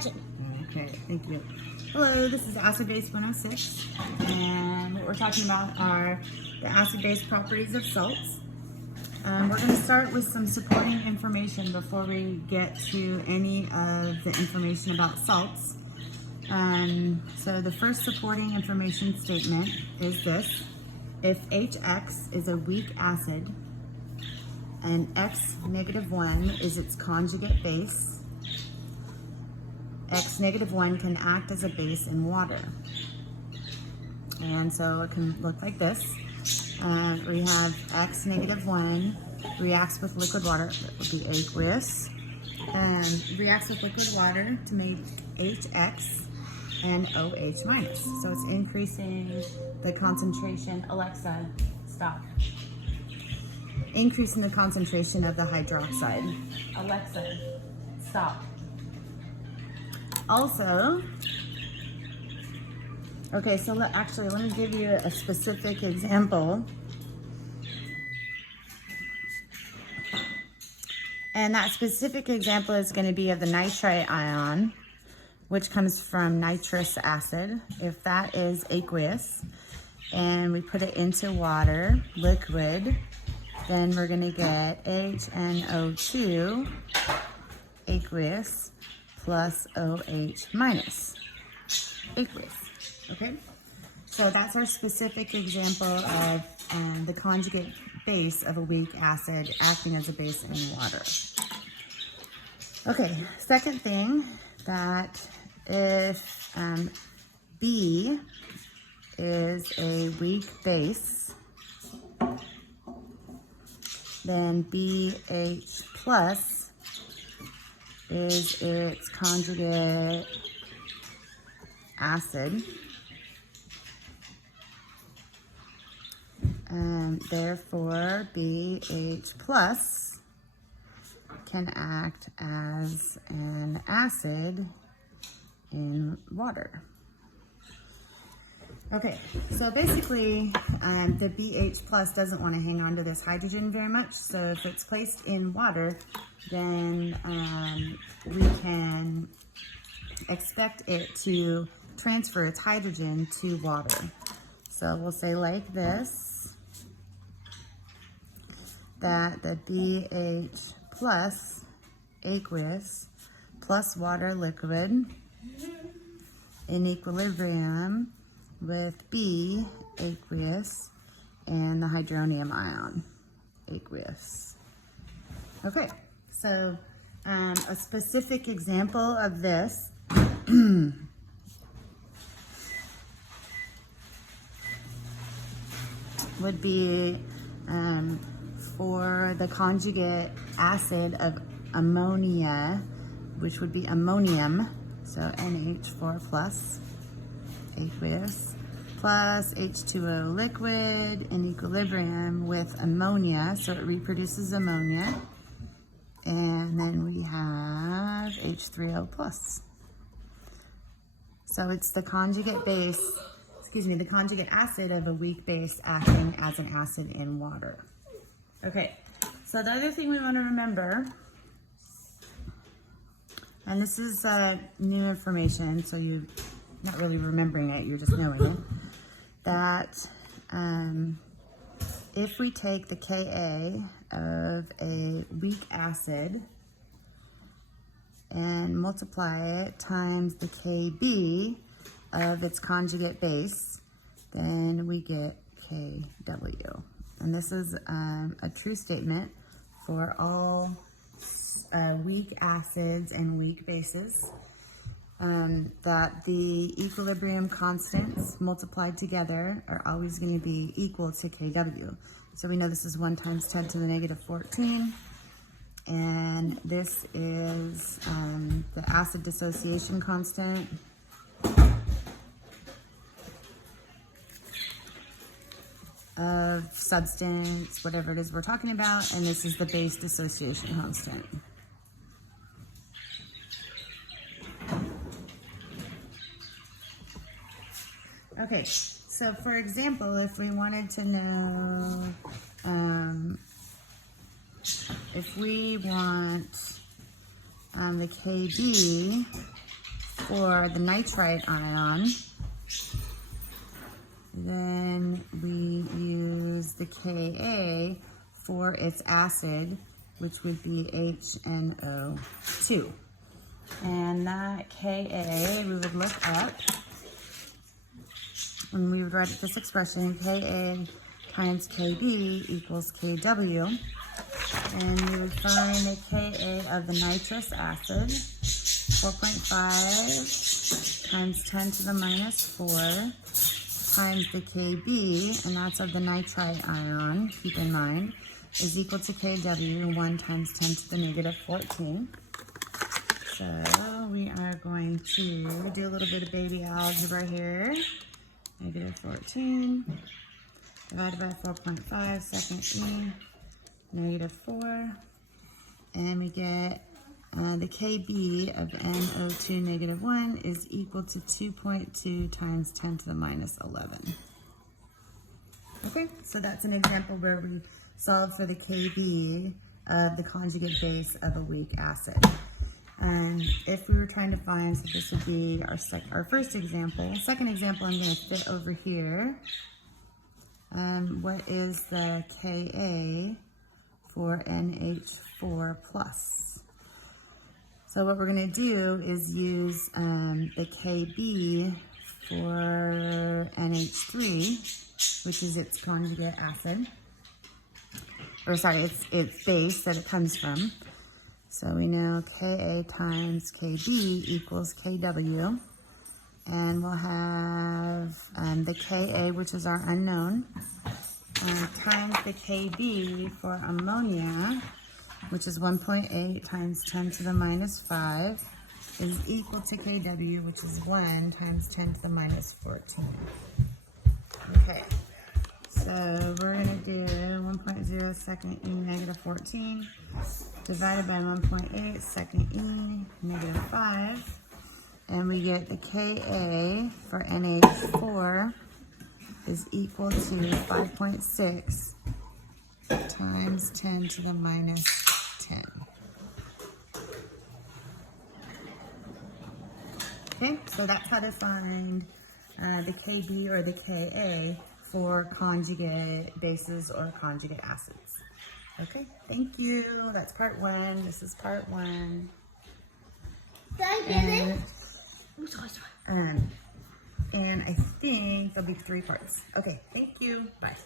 watching. Okay, thank you. Hello, this is Acid Base 106, and what we're talking about are the acid-base properties of salts. We're going to start with some supporting information before we get to any of the information about salts. So the first supporting information statement is this: if HX is a weak acid and X-1 is its conjugate base, X-1 can act as a base in water. And so it can look like this. We have X-1 reacts with liquid water, that would be aqueous, and reacts with liquid water to make HX and OH minus. So it's increasing the concentration. Alexa, stop. Increasing the concentration of the hydroxide. Alexa, stop. Also, okay, so let me give you a specific example. And that specific example is going to be of the nitrite ion, which comes from nitrous acid. If that is aqueous, and we put it into water, liquid, then we're going to get HNO2, aqueous, plus OH minus, aqueous. Okay, so that's our specific example of the conjugate base of a weak acid acting as a base in water. Okay, second thing, that if B is a weak base, then BH plus is its conjugate acid, and therefore BH plus can act as an acid in water. Okay, so basically the BH plus doesn't want to hang on to this hydrogen very much, so if it's placed in water, then we can expect it to transfer its hydrogen to water. So we'll say like this, that the BH plus aqueous plus water liquid in equilibrium with B aqueous and the hydronium ion aqueous. Okay, so a specific example of this would be for the conjugate acid of ammonia, which would be ammonium, so NH4 plus aqueous, plus H2O liquid in equilibrium with ammonia, so it reproduces ammonia, and then we have H3O plus. So it's the conjugate base, the conjugate acid of a weak base acting as an acid in water. Okay, so the other thing we want to remember, and this is new information, so you're not really remembering it, you're just knowing it, that if we take the Ka of a weak acid and multiply it times the Kb of its conjugate base, then we get Kw. And this is a true statement for all weak acids and weak bases, that the equilibrium constants multiplied together are always going to be equal to Kw. So we know this is 1 times 10 to the negative 14, and this is the acid dissociation constant. Of substance, whatever it is we're talking about, and this is the base dissociation constant. Okay, so for example, if we wanted to know, if we want the Kb for the nitrite ion, then we use the Ka for its acid, which would be HNO2. And that Ka we would look up, and we would write this expression, Ka times Kb equals Kw. And we would find the Ka of the nitrous acid, 4.5 times 10 to the minus 4, times the Kb, and that's of the nitrite ion, keep in mind, is equal to Kw, 1 times 10 to the negative 14. So we are going to do a little bit of baby algebra here. Negative 14 divided by 4.5, second E, negative 4. And we get the Kb of NO2 negative 1 is equal to 2.2 times 10 to the minus 11. Okay, so that's an example where we solve for the Kb of the conjugate base of a weak acid. And if we were trying to find, so this would be our first example. Second example, I'm going to fit over here. What is the Ka for NH4 plus? So what we're going to do is use the Kb for NH3, which is its conjugate acid, or sorry, its base that it comes from. So we know Ka times Kb equals Kw, and we'll have the Ka, which is our unknown, times the Kb for ammonia, which is 1.8 times 10 to the minus 5, is equal to Kw, which is 1 times 10 to the minus 14. Okay, so we're going to do 1.0 second E negative 14 divided by 1.8 second E negative 5. And we get the Ka for NH4 is equal to 5.6 times 10 to the minus 10. Okay, so that's how to find the Kb or the Ka for conjugate bases or conjugate acids. Okay, thank you. That's part 1. This is part 1. And I think there'll be 3 parts. Okay, thank you. Bye.